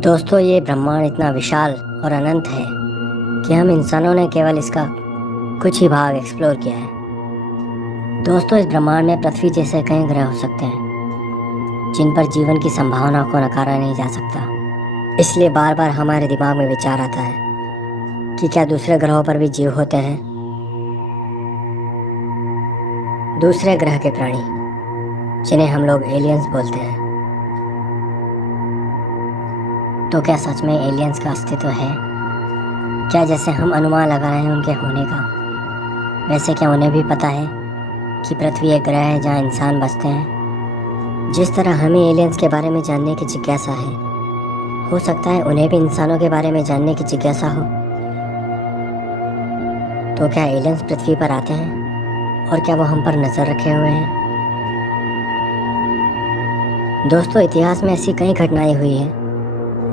दोस्तों, ये ब्रह्मांड इतना विशाल और अनंत है कि हम इंसानों ने केवल इसका कुछ ही भाग एक्सप्लोर किया है। दोस्तों, इस ब्रह्मांड में पृथ्वी जैसे कई ग्रह हो सकते हैं जिन पर जीवन की संभावना को नकारा नहीं जा सकता। इसलिए बार बार हमारे दिमाग में विचार आता है कि क्या दूसरे ग्रहों पर भी जीव होते हैं। दूसरे ग्रह के प्राणी, जिन्हें हम लोग एलियंस बोलते हैं। तो क्या सच में एलियंस का अस्तित्व है? क्या जैसे हम अनुमान लगा रहे हैं उनके होने का, वैसे क्या उन्हें भी पता है कि पृथ्वी एक ग्रह है जहाँ इंसान बसते हैं? जिस तरह हमें एलियंस के बारे में जानने की जिज्ञासा है, हो सकता है उन्हें भी इंसानों के बारे में जानने की जिज्ञासा हो। तो क्या एलियंस पृथ्वी पर आते हैं और क्या वो हम पर नजर रखे हुए हैं? दोस्तों, इतिहास में ऐसी कई घटनाएं हुई हैं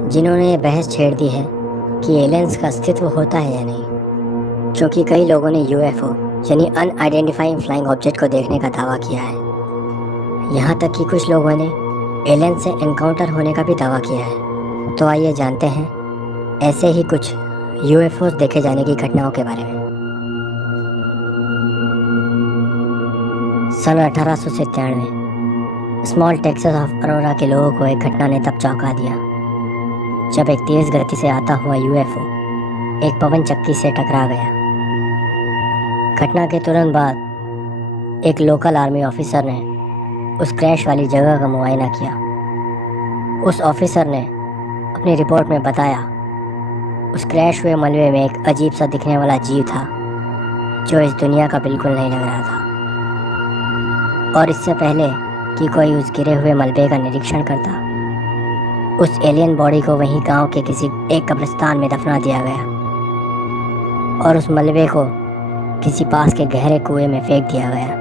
जिन्होंने ये बहस छेड़ दी है कि एलियंस का अस्तित्व होता है या नहीं, क्योंकि कई लोगों ने यूएफओ यानी अनआइडेंटिफाइंग फ्लाइंग ऑब्जेक्ट को देखने का दावा किया है। यहाँ तक कि कुछ लोगों ने एलियंस से एनकाउंटर होने का भी दावा किया है। तो आइए जानते हैं ऐसे ही कुछ यूएफओ देखे जाने की घटनाओं के बारे में। सन 1897 स्मॉल टेक्सास ऑफ अरोरा के लोगों को एक घटना ने तब चौंका दिया जब एक तेज गति से आता हुआ यूएफओ एक पवन चक्की से टकरा गया। घटना के तुरंत बाद एक लोकल आर्मी ऑफिसर ने उस क्रैश वाली जगह का मुआयना किया। उस ऑफिसर ने अपनी रिपोर्ट में बताया उस क्रैश हुए मलबे में एक अजीब सा दिखने वाला जीव था जो इस दुनिया का बिल्कुल नहीं लग रहा था। और इससे पहले कि कोई उस गिरे हुए मलबे का निरीक्षण करता, उस एलियन बॉडी को वहीं गांव के किसी एक कब्रिस्तान में दफना दिया गया और उस मलबे को किसी पास के गहरे कुएं में फेंक दिया गया।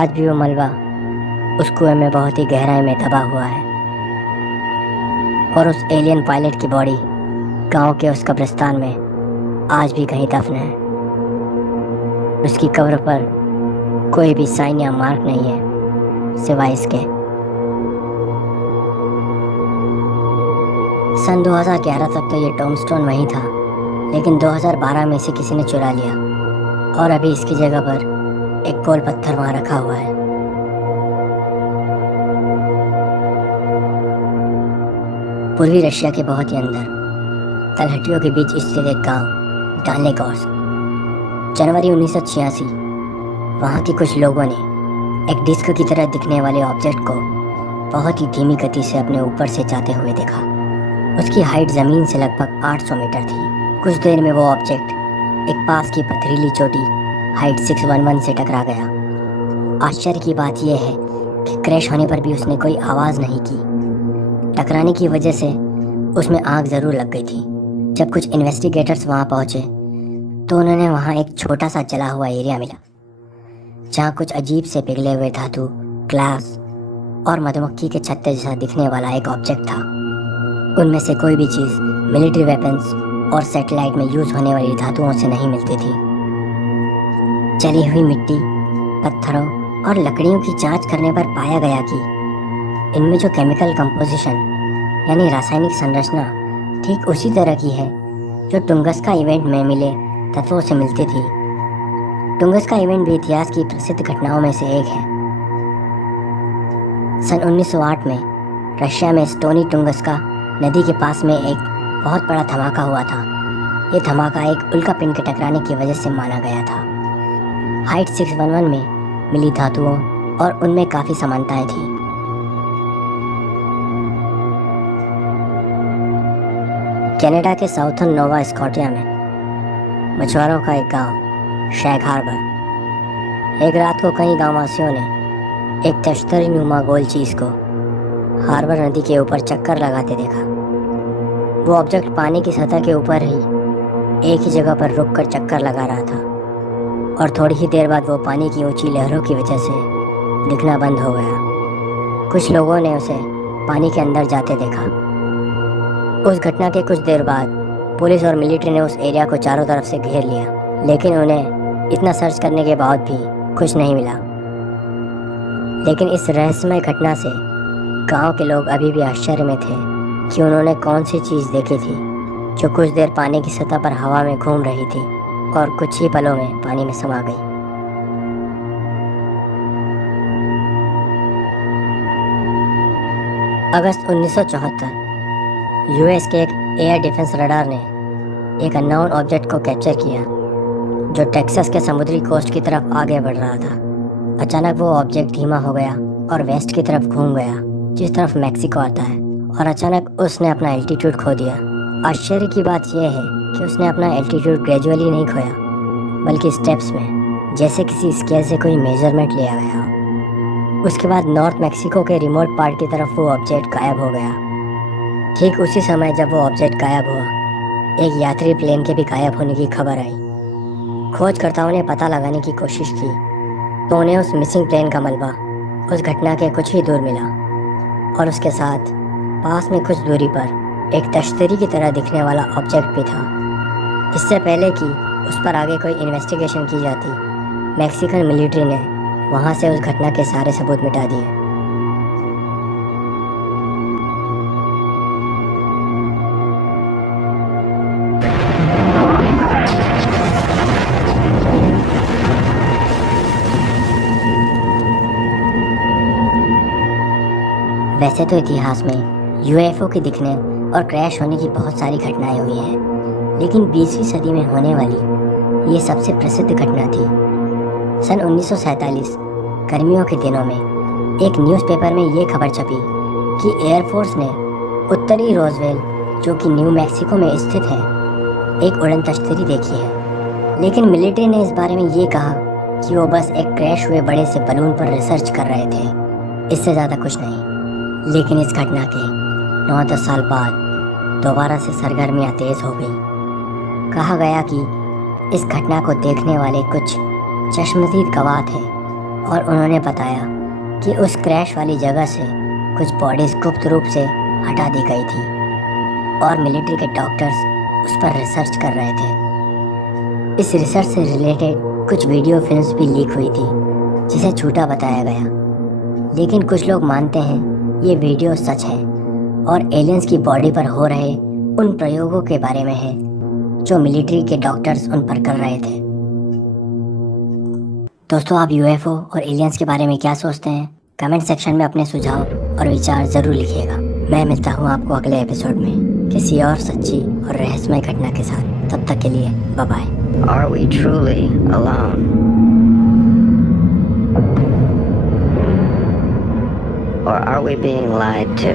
आज भी वो मलबा उस कुएं में बहुत ही गहराई में दबा हुआ है और उस एलियन पायलट की बॉडी गांव के उस कब्रिस्तान में आज भी कहीं दफन है। उसकी कब्र पर कोई भी साइन या मार्क नहीं है सिवाय इसके। सन 2011 तक तो ये टॉमस्टोन वहीं था, लेकिन 2012 में इसे किसी ने चुरा लिया और अभी इसकी जगह पर एक गोल पत्थर वहां रखा हुआ है। पूर्वी रशिया के बहुत ही अंदर तलहटियों के बीच स्थित एक गांव डालेगोर्स्क। जनवरी 1986 वहां के कुछ लोगों ने एक डिस्क की तरह दिखने वाले ऑब्जेक्ट को बहुत ही धीमी गति से अपने ऊपर से जाते हुए देखा। उसकी हाइट ज़मीन से लगभग 800 मीटर थी। कुछ देर में वो ऑब्जेक्ट एक पास की पथरीली चोटी हाइट 611 से टकरा गया। आश्चर्य की बात यह है कि क्रैश होने पर भी उसने कोई आवाज़ नहीं की। टकराने की वजह से उसमें आग ज़रूर लग गई थी। जब कुछ इन्वेस्टिगेटर्स वहाँ पहुँचे तो उन्होंने वहाँ एक छोटा सा जला हुआ एरिया मिला जहाँ कुछ अजीब से पिघले हुए धातु, ग्लास और मधुमक्खी के छत्ते जैसा दिखने वाला एक ऑब्जेक्ट था। उनमें से कोई भी चीज़ मिलिट्री वेपन्स और सैटेलाइट में यूज़ होने वाली धातुओं से नहीं मिलती थी। जली हुई मिट्टी, पत्थरों और लकड़ियों की जांच करने पर पाया गया कि इनमें जो केमिकल कंपोजिशन यानी रासायनिक संरचना ठीक उसी तरह की है जो टुंगस्का इवेंट में मिले तत्वों से मिलती थी। टुंगस्का इवेंट भी इतिहास की प्रसिद्ध घटनाओं में से एक है। सन 1908 में रशिया में स्टोनी टुंगस्का नदी के पास में एक बहुत बड़ा धमाका हुआ था। ये धमाका एक उल्कापिंड के टकराने की वजह से माना गया था। हाइट 611 में मिली धातुओं और उनमें काफ़ी समानताएं थी। कनाडा के साउथर्न नोवा स्कॉटिया में मछुआरों का एक गांव शैग हार्बर। एक रात को कई गांववासियों ने एक तश्तरी नुमा गोल चीज़ को हार्बर नदी के ऊपर चक्कर लगाते देखा। वो ऑब्जेक्ट पानी की सतह के ऊपर ही एक ही जगह पर रुककर चक्कर लगा रहा था और थोड़ी ही देर बाद वो पानी की ऊंची लहरों की वजह से दिखना बंद हो गया। कुछ लोगों ने उसे पानी के अंदर जाते देखा। उस घटना के कुछ देर बाद पुलिस और मिलिट्री ने उस एरिया को चारों तरफ से घेर लिया, लेकिन उन्हें इतना सर्च करने के बाद भी कुछ नहीं मिला। लेकिन इस रहस्यमय घटना से गांव के लोग अभी भी आश्चर्य में थे कि उन्होंने कौन सी चीज़ देखी थी जो कुछ देर पानी की सतह पर हवा में घूम रही थी और कुछ ही पलों में पानी में समा गई। अगस्त 1974 यूएस के एक एयर डिफेंस रडार ने एक अननोन ऑब्जेक्ट को कैप्चर किया जो टेक्सास के समुद्री कोस्ट की तरफ आगे बढ़ रहा था। अचानक वो ऑब्जेक्ट धीमा हो गया और वेस्ट की तरफ घूम गया, जिस तरफ मैक्सिको आता है, और अचानक उसने अपना एल्टीट्यूड खो दिया। आश्चर्य की बात यह है कि उसने अपना एल्टीट्यूड ग्रेजुअली नहीं खोया, बल्कि स्टेप्स में, जैसे किसी स्केल से कोई मेजरमेंट लिया गया। उसके बाद नॉर्थ मैक्सिको के रिमोट पार्ट की तरफ वो ऑब्जेक्ट गायब हो गया। ठीक उसी समय जब वो ऑब्जेक्ट गायब हुआ, एक यात्री प्लेन के भी गायब होने की खबर आई। खोजकर्ताओं ने पता लगाने की कोशिश की तो उन्हें उस मिसिंग प्लेन का मलबा उस घटना के कुछ ही दूर मिला, और उसके साथ पास में कुछ दूरी पर एक तश्तरी की तरह दिखने वाला ऑब्जेक्ट भी था। इससे पहले कि उस पर आगे कोई इन्वेस्टिगेशन की जाती, मैक्सिकन मिलिट्री ने वहां से उस घटना के सारे सबूत मिटा दिए। वैसे तो इतिहास में यूएफओ के दिखने और क्रैश होने की बहुत सारी घटनाएं हुई हैं, लेकिन 20वीं सदी में होने वाली ये सबसे प्रसिद्ध घटना थी। सन 1947 गर्मियों के दिनों में एक न्यूज़पेपर में ये खबर छपी कि एयरफोर्स ने उत्तरी रोजवेल, जो कि न्यू मैक्सिको में स्थित है, एक उड़न तश्तरी देखी है। लेकिन मिलिट्री ने इस बारे में ये कहा कि वो बस एक क्रैश हुए बड़े से बलून पर रिसर्च कर रहे थे, इससे ज़्यादा कुछ नहीं। लेकिन इस घटना के 9-10 साल बाद दोबारा से सरगर्मियाँ तेज़ हो गई। कहा गया कि इस घटना को देखने वाले कुछ चश्मदीद गवाह थे और उन्होंने बताया कि उस क्रैश वाली जगह से कुछ बॉडीज गुप्त रूप से हटा दी गई थी और मिलिट्री के डॉक्टर्स उस पर रिसर्च कर रहे थे। इस रिसर्च से रिलेटेड कुछ वीडियो फिल्म्स भी लीक हुई थी जिसे झूठा बताया गया, लेकिन कुछ लोग मानते हैं ये वीडियो सच है और एलियंस की बॉडी पर हो रहे उन प्रयोगों के बारे में है जो मिलिट्री के डॉक्टर्स उन पर कर रहे थे। दोस्तों, आप यूएफओ और एलियंस के बारे में क्या सोचते हैं? कमेंट सेक्शन में अपने सुझाव और विचार जरूर लिखिएगा। मैं मिलता हूँ आपको अगले एपिसोड में किसी और सच्ची और रहस्यमय घटना के साथ। तब तक के लिए bye bye. Are we truly alone? Or are we being lied to?